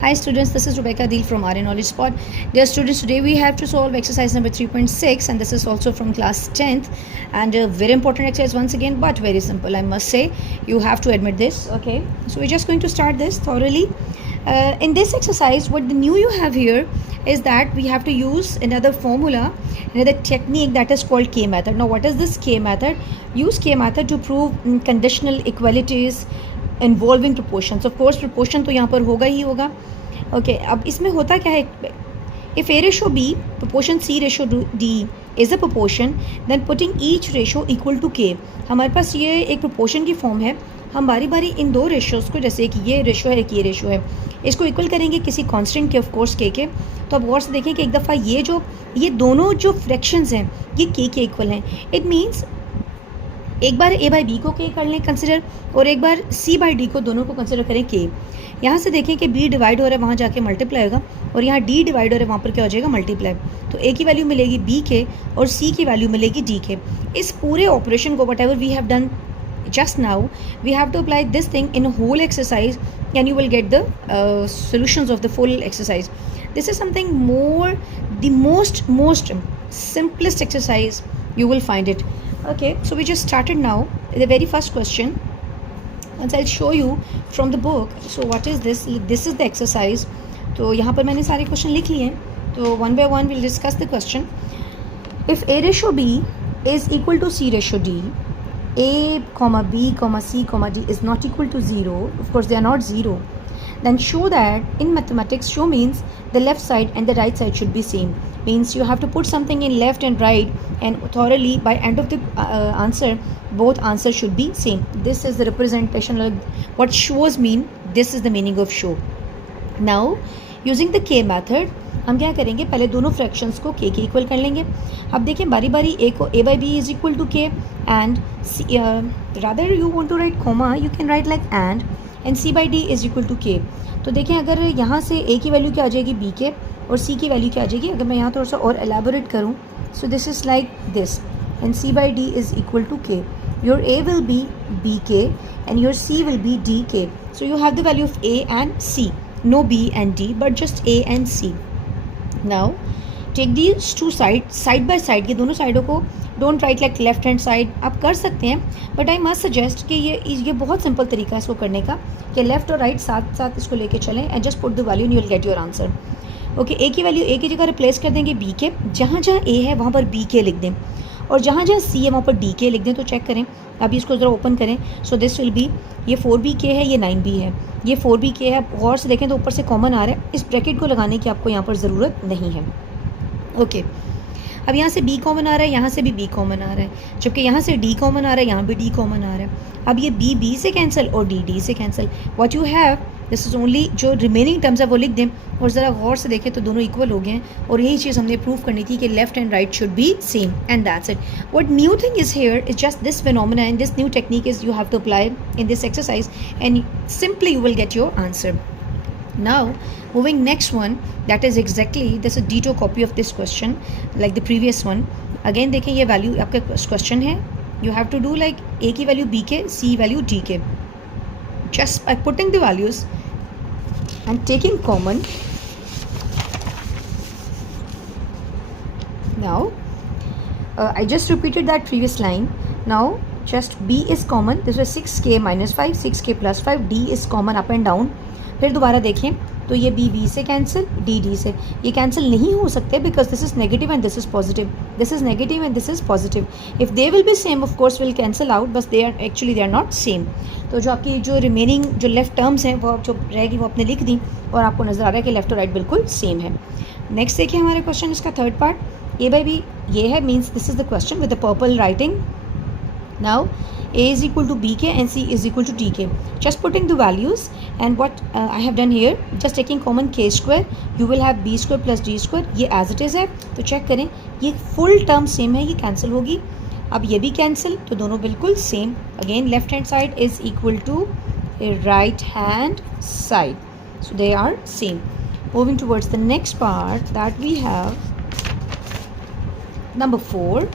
Hi students, this is Rebecca Deal from RA Knowledge Spot. Dear students, today we have to solve exercise number 3.6 and this is also from class 10th and a very important exercise once again, but very simple, I must say. You have to admit this, okay? So we're just going to start this thoroughly. In this exercise, what the new you have here is that we have to use another formula, another technique that is called K method. Now what is this K method? Use K method to prove conditional equalities involving proportion. Of course proportion तो यहाँ पर होगा ही होगा. Okay अब इसमें होता क्या है, if A ratio B proportion C ratio D is a proportion then putting each ratio equal to K. हमारे पास ये एक प्रोपोर्शन की फॉर्म है. हम बारी बारी इन दो रेशोज़ को, जैसे कि ये रेशो है, कि ये रेशो है, इसको इक्वल करेंगे किसी कांस्टेंट के, ऑफ कोर्स के. तो अब गौर से देखें कि एक दफ़ा ये दोनों जो फ्रैक्शंस हैं ये के इक्वल हैं. इट मीन्स एक बार ए बाई बी को के कर लें कंसिडर और एक बार सी बाई डी को, दोनों को कंसिडर करें के. यहाँ से देखें कि बी डिवाइड हो रहा है, वहाँ जाके मल्टीप्लाई होगा, और यहाँ डी डिवाइड हो रहा है, वहाँ पर क्या हो जाएगा, मल्टीप्लाई. तो ए की वैल्यू मिलेगी बी के और सी की वैल्यू मिलेगी डी के. इस पूरे ऑपरेशन को whatever we have done just now, we have to apply this thing in a whole exercise and you will get the solutions of the full exercise. This is something more, the most simplest exercise you will find it. Okay, so we just started now. The very first question, once I'll show you from the book. So what is this? This is the exercise. तो यहाँ पर मैंने सारे question लिख लिए हैं, तो one by one we'll discuss the question. If A ratio B is equal to C ratio D, A, B, C, D is not equal to 0, of course they are not 0, then show that in mathematics, show means the left side and the right side should be same. Means you have to put something in left and right, and thoroughly by end of the answer, both answers should be same. This is the representation of what shows mean. This is the meaning of show. Now using the K method, हम क्या करेंगे, पहले दोनों fractions को के equal कर लेंगे. अब देखें बारी बारी ए को, A by B is equal to K and rather you want to write comma, you can write like and C by D is equal to K. तो देखें अगर यहाँ से ए की वैल्यू क्या आ जाएगी, बी के, और सी की वैल्यू क्या आ जाएगी. अगर मैं यहाँ थोड़ा सा और एलेबोरेट करूँ, so this is like this, and C by D is equal to K. Your A will be K and your C will be D K. So you have the value of A and C, no B and D but just A and C. Now take these two sides side by side. ये दोनों साइडों को don't write like left hand side, आप कर सकते हैं, but I must suggest कि ये बहुत सिंपल तरीका है इसको करने का, कि लेफ्ट और राइट साथ साथ इसको लेके चलें and just put the value and you will get your answer. Okay, A की वैल्यू ए की जगह रिप्लेस कर देंगे बी के. जहाँ जहाँ ए है वहाँ पर बी के लिख दें, और जहाँ जहाँ सी है वहाँ पर डी के लिख दें. तो चेक करें, अभी इसको ज़रा ओपन करें. सो दिस विल बी, ये 4b के है, ये 9b है, ये 4b के है. गौर से देखें तो ऊपर से कॉमन आ रहा है, इस ब्रैकेट को लगाने की आपको यहाँ पर ज़रूरत नहीं है. ओके, अब यहाँ से b कॉमन आ रहा है, यहाँ से भी b कॉमन आ रहा है, जबकि यहाँ से d कॉमन आ रहा है, यहाँ भी d कॉमन आ रहा है. अब ये b से कैंसिल और d से cancel. What you have, this is only, जो रिमेनिंग टर्म्स है वो लिख दें, और ज़रा गौर से देखें तो दोनों इक्वल हो गए हैं. और यही चीज़ हमने प्रूव करनी थी कि left and right should be same, and that's it. What new thing is here is just this phenomena, and this new technique is you have to apply in this exercise and simply you will get your answer. Now moving next one, that is exactly, this is ditto copy of this question like the previous one. Again देखें, ये value आपका question है, you have to do like a की value b के, c value d के, just by putting the values and taking common. Now I just repeated that previous line. Now just b is common, this was 6k minus 5, 6k plus 5, d is common up and down. फिर दोबारा देखें तो ये b से cancel, d से. ये cancel नहीं हो सकते because this is negative and this is positive, this is negative and this is positive. If they will be same of course will cancel out, बस they are actually they are not same. तो जो आपकी जो remaining जो left terms हैं वो जो रहेगी वो आपने लिख दी, और आपको नज़र आ रहा है कि लेफ्ट और राइट बिल्कुल सेम है. नेक्स्ट देखिए हमारे क्वेश्चन, इसका third part, A by B ये है, means this is the question with the purple writing. Now a is equal to bk and c is equal to dk. Just putting the values, and what I have done here, just taking common k square, you will have b square plus d square. ये as it is है, तो check करें ये full term same है, ये cancel होगी. अब ये भी कैंसिल, तो दोनों बिल्कुल same. Again left hand side is equal to A right hand side, so they are same. Moving towards the next part, that we have number 4.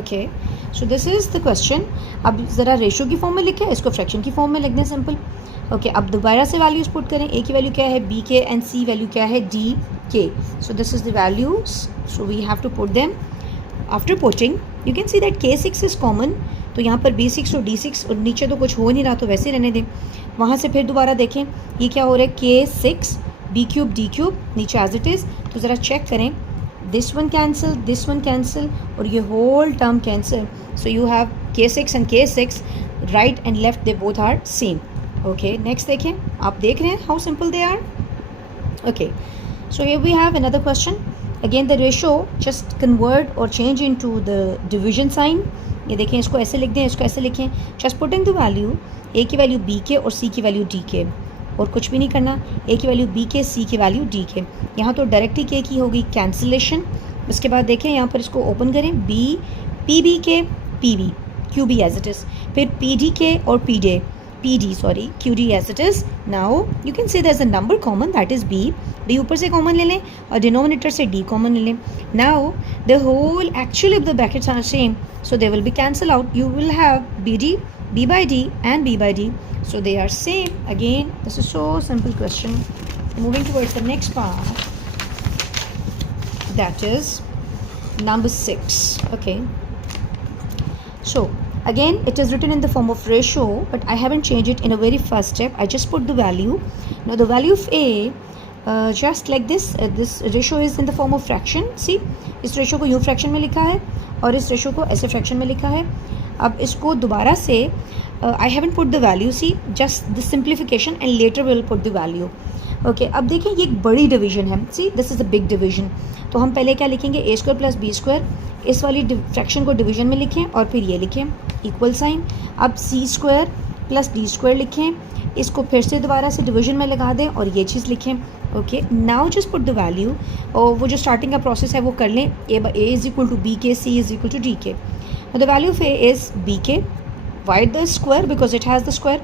Okay, so this is the question. अब ज़रा ratio की form में लिखे, इसको fraction की form में लिख दें सिंपल. ओके, अब दोबारा से वैल्यूज पुट करें. ए की वैल्यू क्या है B K and C value क्या है D K. So this is the values, so we have to put them. After putting you can see that K6 is common, तो यहाँ पर B6 और D6 और नीचे तो कुछ हो नहीं रहा तो वैसे रहने दें. वहाँ से फिर दोबारा देखें ये क्या हो रहा है K6 B cube D cube नीचे एज इट इज़. तो ज़रा चेक करें, दिस वन कैंसिल और ये whole term cancel. So you have K6 and K6 right and left, they both are same. Okay, next देखें, आप देख रहे हैं how simple they are. Okay, so here we have another question. Again the ratio just convert और change into the division sign. ये देखें, इसको ऐसे लिख दें, इसको ऐसे लिखें. जस्ट पुटिंग द वैल्यू, ए की वैल्यू बी के और सी की वैल्यू डी के, और कुछ भी नहीं करना. ए की वैल्यू बी के, सी की वैल्यू डी के. यहाँ तो डायरेक्टली के की होगी कैंसिलेशन. उसके बाद देखें यहाँ पर इसको ओपन करें, B P B K P B Q B as it is, फिर पी डी के और P D sorry Q D as it is. Now you can say there is a number common that is B. D ऊपर से common ले लें और denominator से D common ले लें. Now the whole actually the brackets are same, so they will be cancelled out. You will have BD, B by D and B by D, so they are same. Again, this is so simple question. Moving towards the next part, that is number 6. Okay, so again it is written in the form of ratio, but I haven't changed it in a very first step. I just put the value. Now the value of A, just like this, this ratio is in the form of fraction. See, इस ratio को U fraction में लिखा है और इस ratio को ऐसे fraction में लिखा है. अब इसको दोबारा से I haven't put the value, see just the simplification and later will put the value. Okay, अब देखें ये एक बड़ी डिवीजन है. See this is a big division. तो हम पहले क्या लिखेंगे, A square plus B square. इस वाली फ्रैक्शन को डिवीजन में लिखें और फिर ये लिखें इक्वल साइन. अब सी स्क्वायर प्लस डी स्क्वायर लिखें, इसको फिर से दोबारा से डिवीजन में लगा दें और ये चीज़ लिखें. Okay, now just put the value, और वो जो स्टार्टिंग का प्रोसेस है वो कर लें. A is equal to B K, C is equal to D K. The value of A is B K, wide the square because it has the square,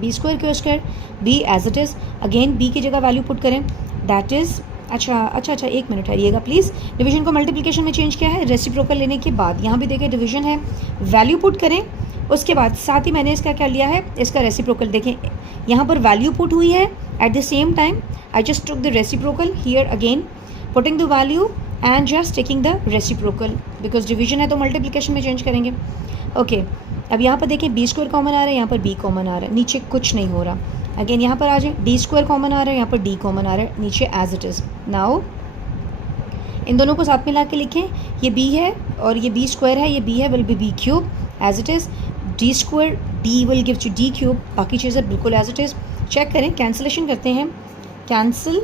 B square Q square, B as it is. Again B की जगह value put करें, that is अच्छा एक मिनट ठहरिएगा please. Division को multiplication में change किया है रेसिप्रोकल लेने के बाद. यहाँ भी देखें डिवीजन है, वैल्यू पुट करें, उसके बाद साथ ही मैंने इसका क्या लिया है, इसका रेसिप्रोकल. देखें यहाँ पर वैल्यू पुट हुई है, at the same time I just took the reciprocal here. Again putting the value and just taking the reciprocal, because division है तो मल्टीप्लिकेशन में चेंज करेंगे. ओके, अब यहाँ पर देखें बी स्क्वायर कॉमन आ रहा है, यहाँ पर बी कॉमन आ रहा है, नीचे कुछ नहीं हो रहा. अगेन यहाँ पर आ जाए, डी स्क्वायर कॉमन आ रहा है, यहाँ पर डी कॉमन आ रहा है, नीचे एज इट इज़. नाउ इन दोनों को साथ में ला के लिखें, ये बी है और ये बी स्क्वायर है, ये बी है, will be B cube as it is. D square D will give to D cube, बाकी चीज़ें बिल्कुल एज इट इज़. चेक करें, कैंसिलेशन करते हैं, कैंसिल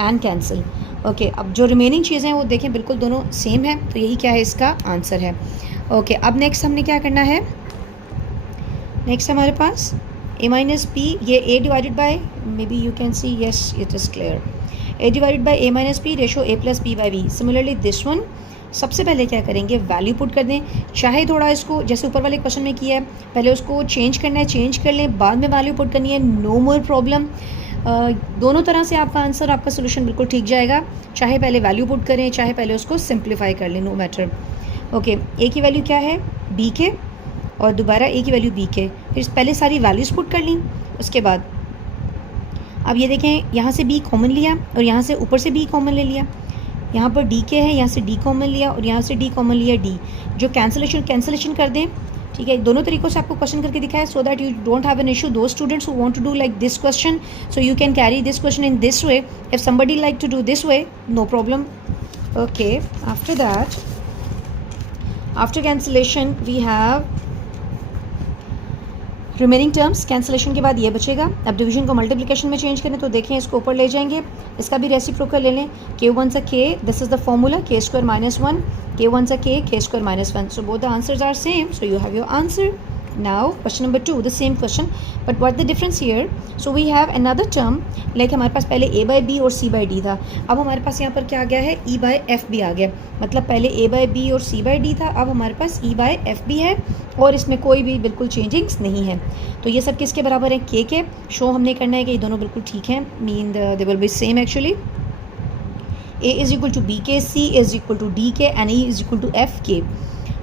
एंड कैंसिल. ओके, अब जो रिमेनिंग चीज़ें हैं वो देखें बिल्कुल दोनों सेम है, तो यही क्या है, इसका आंसर है. ओके, अब नेक्स्ट हमने क्या करना है, नेक्स्ट हमारे पास ए माइनस पी, ये A divided by, maybe you can see, yes it is clear, A divided by A minus P ratio A plus B by B. Similarly this one, सबसे पहले क्या करेंगे, वैल्यू पुट कर दें. चाहे थोड़ा इसको जैसे ऊपर वाले क्वेश्चन में किया है, पहले उसको चेंज करना है, चेंज कर लें, बाद में वैल्यू पुट करनी है, नो मोर प्रॉब्लम. दोनों तरह से आपका आंसर, आपका सोल्यूशन बिल्कुल ठीक जाएगा. चाहे पहले वैल्यू पुट करें, चाहे पहले उसको सिंप्लीफाई कर लें, नो मैटर. ओके, ए की वैल्यू क्या है, बी के, और दोबारा ए की वैल्यू बी के. फिर पहले सारी वैल्यूज़ पुट कर ली, उसके बाद अब ये देखें यहाँ से बी कॉमन लिया और यहाँ से ऊपर से बी कॉमन ले लिया. यहाँ पर डी के है, यहाँ से डी कॉमन लिया और यहाँ से डी कॉमन लिया, डी. जो कैंसिलेशन कर दें, ठीक है. दोनों तरीक़ों से आपको क्वेश्चन करके दिखाया, so that you don't have an issue. दो students who want to do like this question, so you can carry this question in this way. If somebody like to do this way, no problem. Okay, after that, after cancellation we have remaining terms. Cancellation के बाद ये बचेगा. अब division को multiplication में change करें तो देखें इसको ऊपर ले जाएंगे, इसका भी रेसिप्रोकल ले लें. के वन सा K, this is the formula, K square minus one, K one सा K square minus one. So both the answers are same, so you have your answer. Now question number 2, the same question, but what the difference here? So we have another term, like हमारे पास पहले a by b और c by d था, अब हमारे पास यहाँ पर क्या आ गया है, e by f भी आ गया. मतलब पहले a by b और c by d था, अब हमारे पास e by f भी है और इसमें कोई भी बिल्कुल चेंजिंग्स नहीं है. तो ये सब किसके बराबर है, k के. शो हमने करना है कि ये दोनों बिल्कुल ठीक हैं, mean they will be same actually. a is equal to B K, c is equal to d K and e is equal to f K.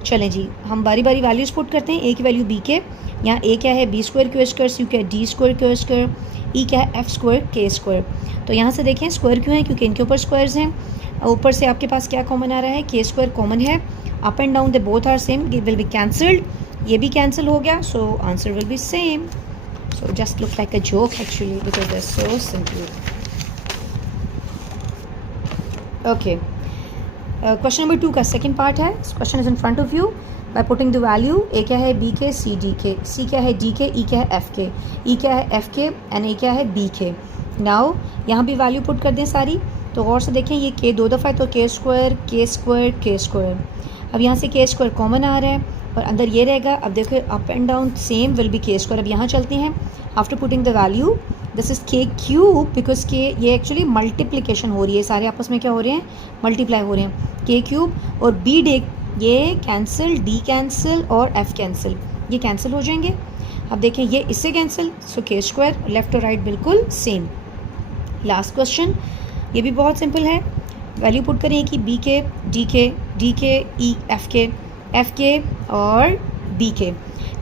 चलें जी, हम बारी बारी वैल्यूज़ पुट करते हैं. ए की वैल्यू बी के, यहाँ ए क्या है बी स्क्वायर क्यू स्क्वायर, सी क्या है डी स्क्वायर क्यू स्क्वायर, ई क्या है एफ स्क्वायर के स्क्वायर। तो यहाँ से देखें स्क्वायर क्यों है, क्योंकि इनके ऊपर स्क्वायर्स हैं। ऊपर से आपके पास क्या कॉमन आ रहा है, के स्क्वायर कॉमन है। Up and down they both are same, will be cancelled, ये भी कैंसिल हो गया, so answer will be same. So just look like a joke actually because they are so simple. Okay, question number 2 का second part है। Question is in front of you. By putting the value, A क्या है B K, C D के, सी क्या है D के, ई क्या है एफ के, ई क्या है एफ के एंड ए क्या है बी के। नाउ यहाँ भी वैल्यू पुट कर दें सारी। तो गौर से देखें ये के 2 दफ़ा है तो के स्क्वायर के स्क्वायर के स्क्वायर। अब यहाँ से के स्क्वायर कॉमन आ रहा है और अंदर ये रहेगा। अब देखो up and down same will be के स्क्वायर। अब यहाँ चलते हैं, after putting the value this is के क्यूब बिकॉज के ये एक्चुअली मल्टीप्लिकेशन हो रही है, सारे आपस में क्या हो रहे हैं मल्टीप्लाई हो रहे हैं। के क्यूब और बी डे ये कैंसिल, डी कैंसिल और एफ कैंसिल, ये कैंसिल हो जाएंगे। अब देखें ये इससे कैंसिल, सो के स्क्वायर लेफ्ट और राइट बिल्कुल सेम। लास्ट क्वेश्चन, ये भी बहुत सिंपल है। वैल्यू पुट करें कि बी के, डी के, ई एफ के और बी के।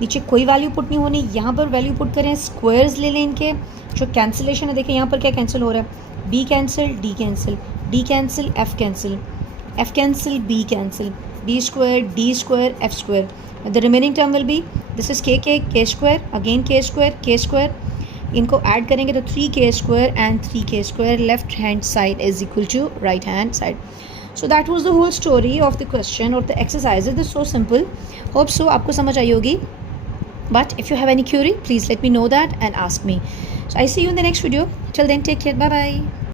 नीचे कोई वैल्यू पुट नहीं होनी, यहाँ पर वैल्यू पुट करें, स्क्वायर्स ले लें इनके। जो कैंसिलेशन है देखें यहाँ पर क्या कैंसिल हो रहा है, B cancel, D cancel, F cancel, B cancel, B square, D square, F square. The remaining term will be this is K square, again K square. इनको ऐड करेंगे तो 3k square and 3k square left hand side is equal to right hand side. So that was the whole story of the question और the exercise is so simple. Hope so आपको समझ आई होगी। But if you have any query please let me know that and ask me. So I see you in the next video. Till then take care, bye bye.